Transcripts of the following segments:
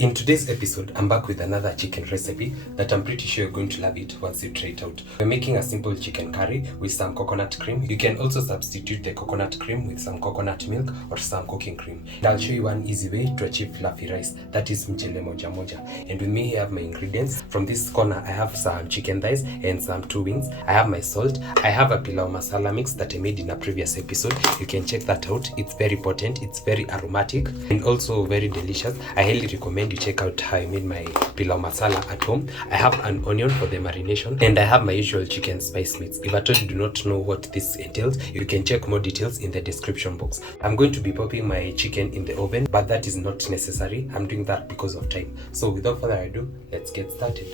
In today's episode, I'm back with another chicken recipe that I'm pretty sure you're going to love it once you try it out. We're making a simple chicken curry with some coconut cream. You can also substitute the coconut cream with some coconut milk or some cooking cream. And I'll show you one easy way to achieve fluffy rice, that is mchele moja moja. And with me here I have my ingredients. From this corner, I have some chicken thighs and some two wings. I have my salt. I have a pilau masala mix that I made in a previous episode. You can check that out. It's very potent, it's very aromatic, and also very delicious. I highly recommend you check out how I made my pilau masala at home. I have an onion for the marination, and I have my usual chicken spice mix. If at all you do not know what this entails, you can check more details in the description box. I'm going to be popping my chicken in the oven, but that is not necessary. I'm doing that because of time. So without further ado, let's get started.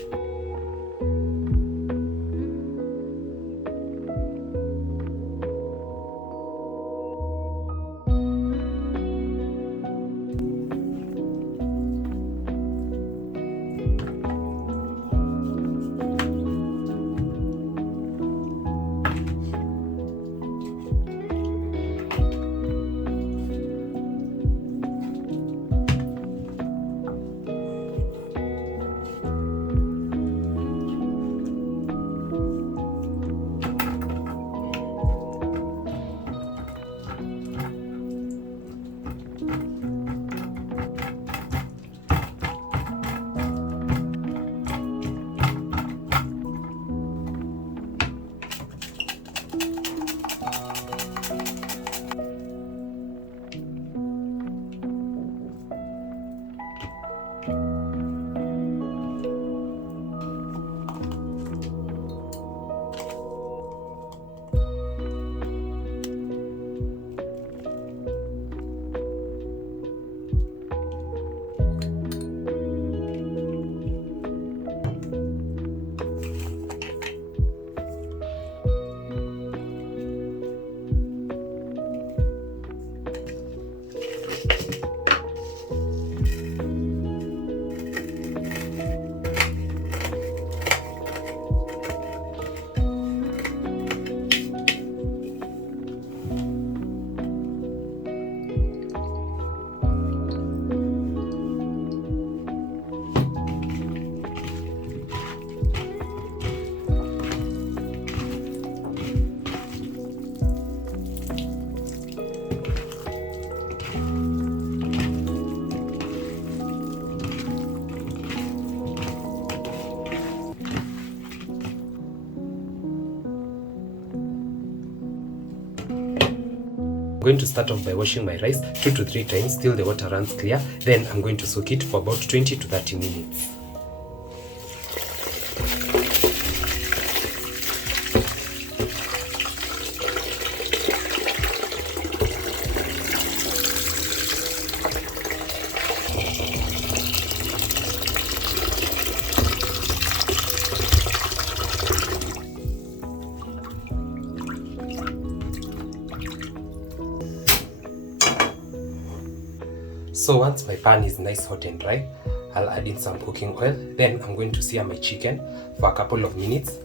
I'm going to start off by washing my rice 2 to 3 times till the water runs clear. Then I'm going to soak it for about 20 to 30 minutes. So once my pan is nice, hot and dry, I'll add in some cooking oil. Then I'm going to sear my chicken for a couple of minutes.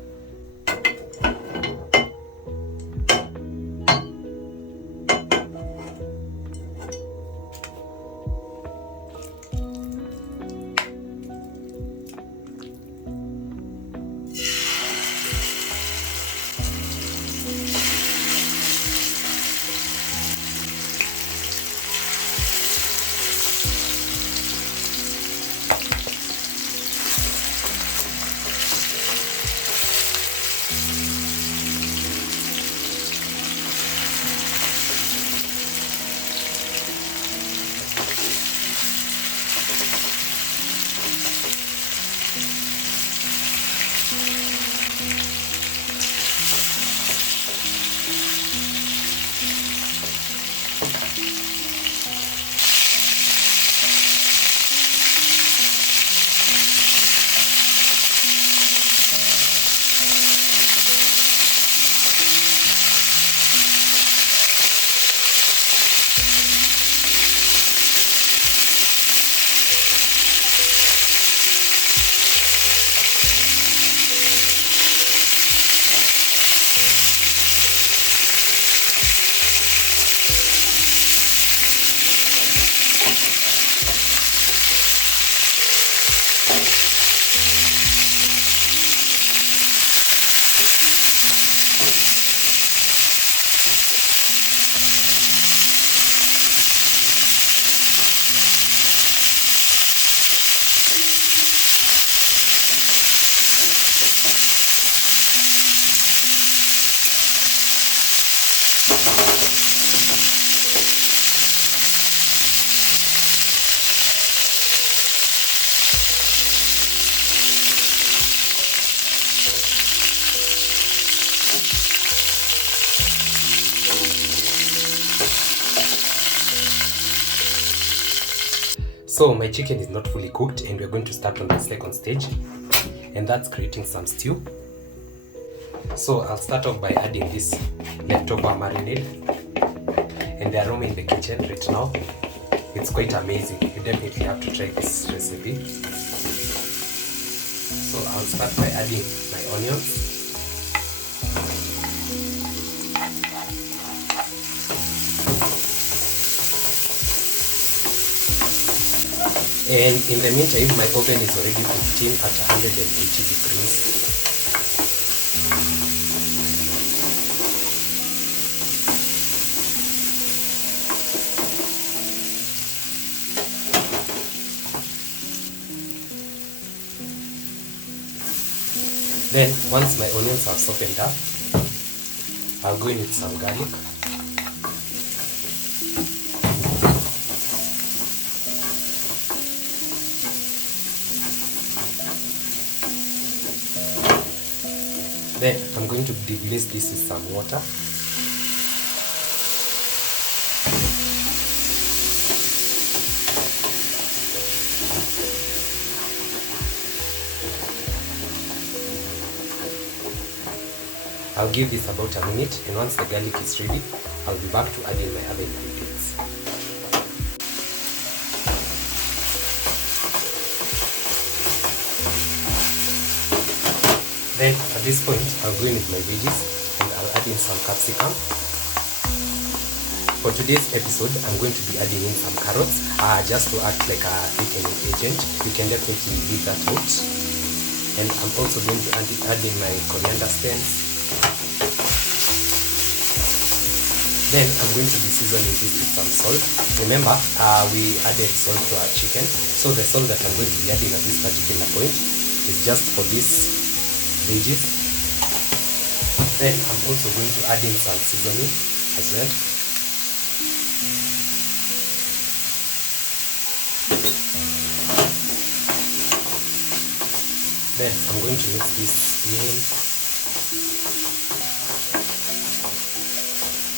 So my chicken is not fully cooked and we're going to start on the second stage, and that's creating some stew. So I'll start off by adding this leftover marinade, and the aroma in the kitchen right now, it's quite amazing. You definitely have to try this recipe. So I'll start by adding my onions. And in the meantime, my oven is already cooked in at 180 degrees. Then, once my onions have softened up, I'll go in with some garlic. Then I'm going to deglaze this with some water. I'll give this about a minute, and once the garlic is ready, I'll be back to add in my other ingredients. Then at this point, I'll go in with my veggies and I'll add in some capsicum. For today's episode, I'm going to be adding in some carrots just to act like a thickening agent. You can definitely leave that out. And I'm also going to add in my coriander stems. Then I'm going to be seasoning this with some salt. Remember, we added salt to our chicken, so the salt that I'm going to be adding at this particular point is just for this veggies. Then I'm also going to add in some seasoning as well. Then I'm going to mix this in.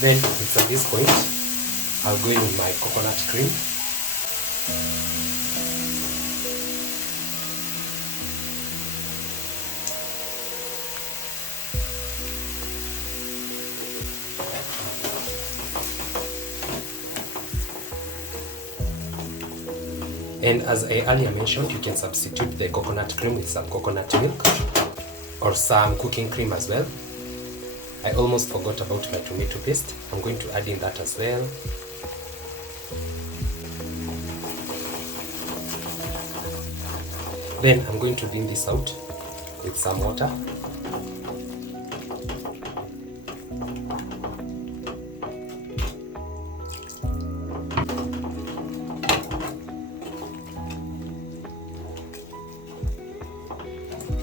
Then it's at this point I'll go in with my coconut cream. And as I earlier mentioned, you can substitute the coconut cream with some coconut milk or some cooking cream as well. I almost forgot about my tomato paste. I'm going to add in that as well. Then I'm going to thin this out with some water.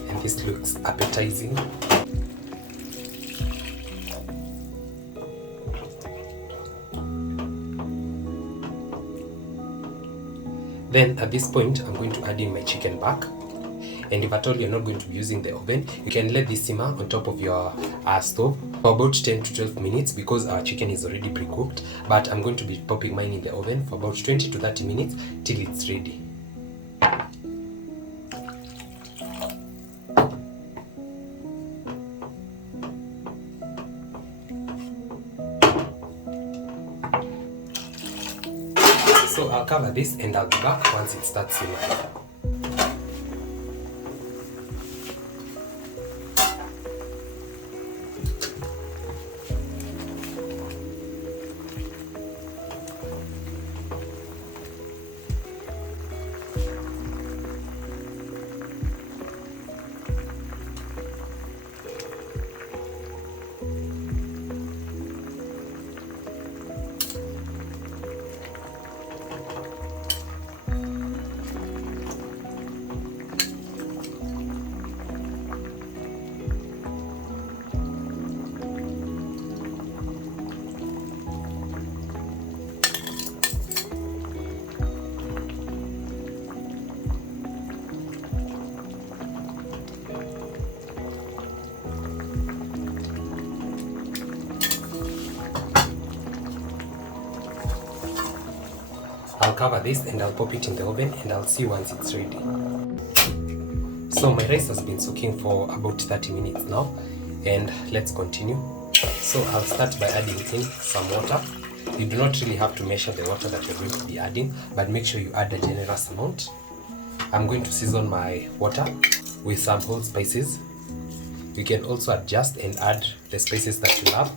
And this looks appetizing. Then at this point, I'm going to add in my chicken back. And if at all you're not going to be using the oven, you can let this simmer on top of your stove for about 10 to 12 minutes because our chicken is already pre-cooked. But I'm going to be popping mine in the oven for about 20 to 30 minutes till it's ready. So I'll cover this and I'll be back once it starts simmering. I'll cover this and I'll pop it in the oven and I'll see once it's ready. So my rice has been soaking for about 30 minutes now, and let's continue. So I'll start by adding in some water. You do not really have to measure the water that you're going to be adding, but make sure you add a generous amount. I'm going to season my water with some whole spices. You can also adjust and add the spices that you love.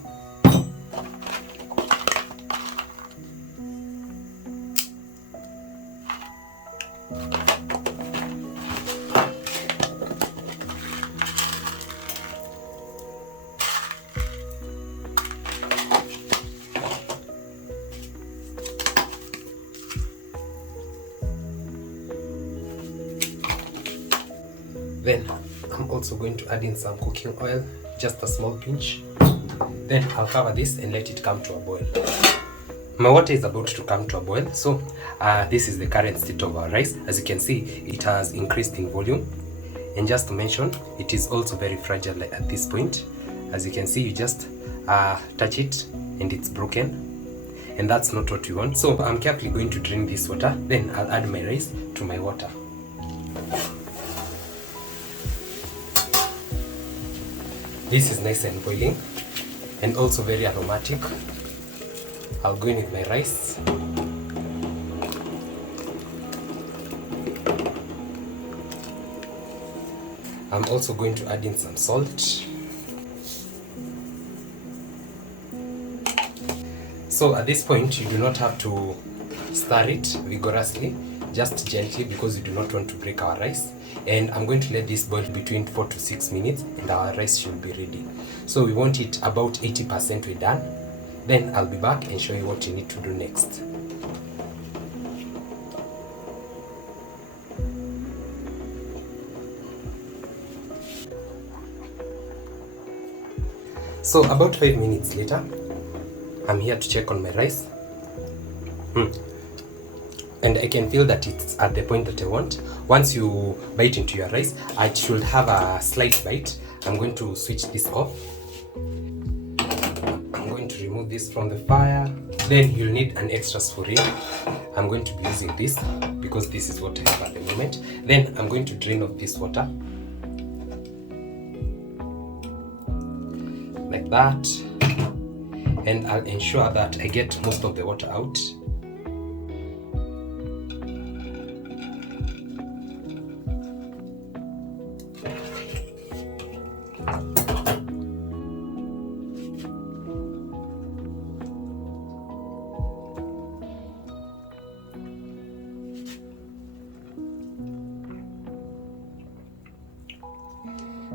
Then I'm also going to add in some cooking oil, just a small pinch. Then I'll cover this and let it come to a boil. My water is about to come to a boil, so this is the current state of our rice. As you can see, it has increased in volume. And just to mention, it is also very fragile at this point. As you can see, you just touch it and it's broken. And that's not what we want. So I'm carefully going to drain this water. Then I'll add my rice to my water. This is nice and boiling and also very aromatic. I'll go in with my rice. I'm also going to add in some salt. So at this point, you do not have to stir it vigorously, just gently, because you do not want to break our rice. And I'm going to let this boil between 4 to 6 minutes and our rice should be ready. So we want it about 80% we're done. Then I'll be back and show you what you need to do next. So about 5 minutes later, I'm here to check on my rice. And I can feel that it's at the point that I want. Once you bite into your rice, it should have a slight bite. I'm going to switch this off. I'm going to remove this from the fire. Then you'll need an extra spoon. I'm going to be using this because this is what I have at the moment. Then I'm going to drain off this water. Like that. And I'll ensure that I get most of the water out.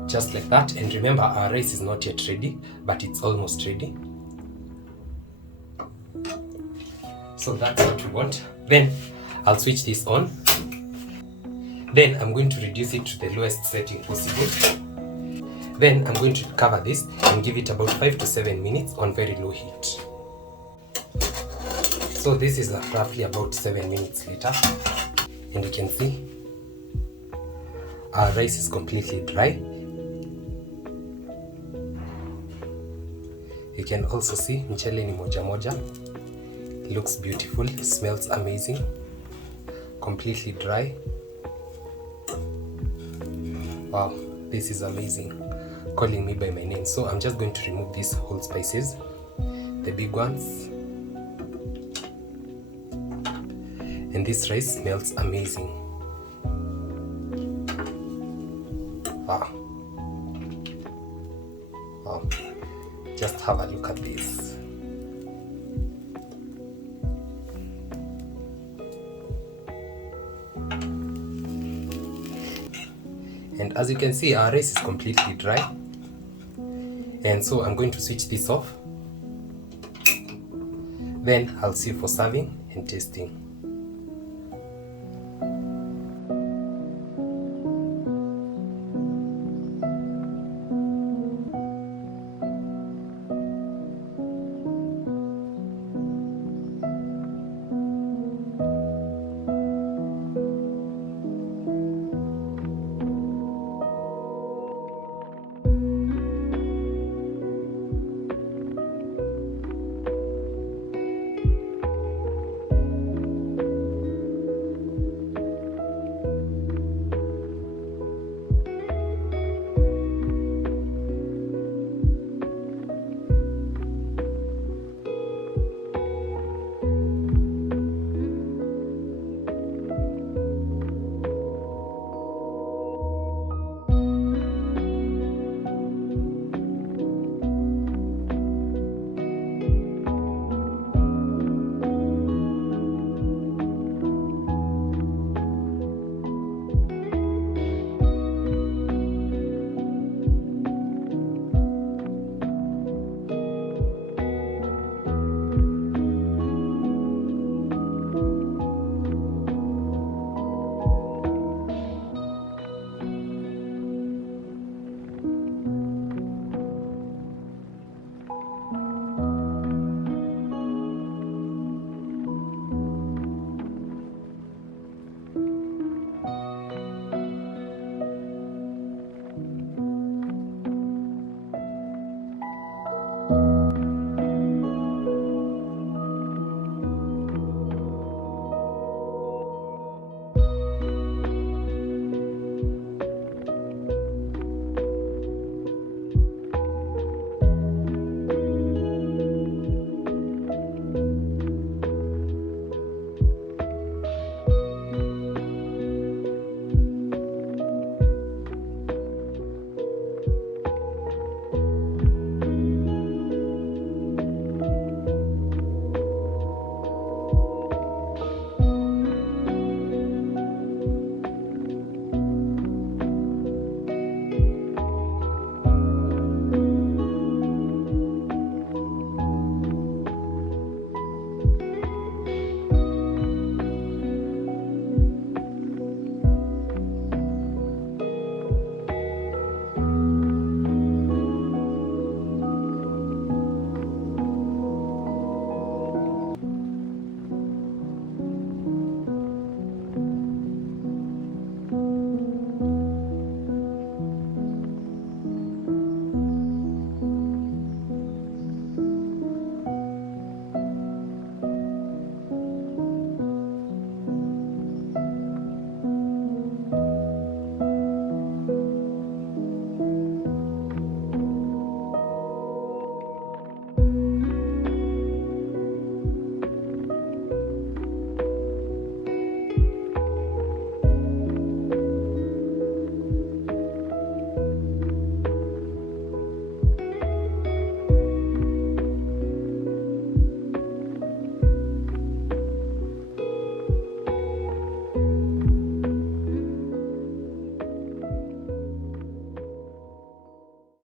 Just like that. And remember, our rice is not yet ready, but it's almost ready. So that's what we want. Then I'll switch this on. Then I'm going to reduce it to the lowest setting possible. Then I'm going to cover this and give it about 5 to 7 minutes on very low heat. So this is roughly about 7 minutes later. And you can see our rice is completely dry. You can also see mchele ni moja moja. It looks beautiful, it smells amazing. Completely dry. Wow, this is amazing. Calling me by my name. So I'm just going to remove these whole spices, the big ones. And this rice smells amazing. Wow. Wow. Just have a look at this. And as you can see, our rice is completely dry. And so I'm going to switch this off. Then I'll see you for serving and tasting.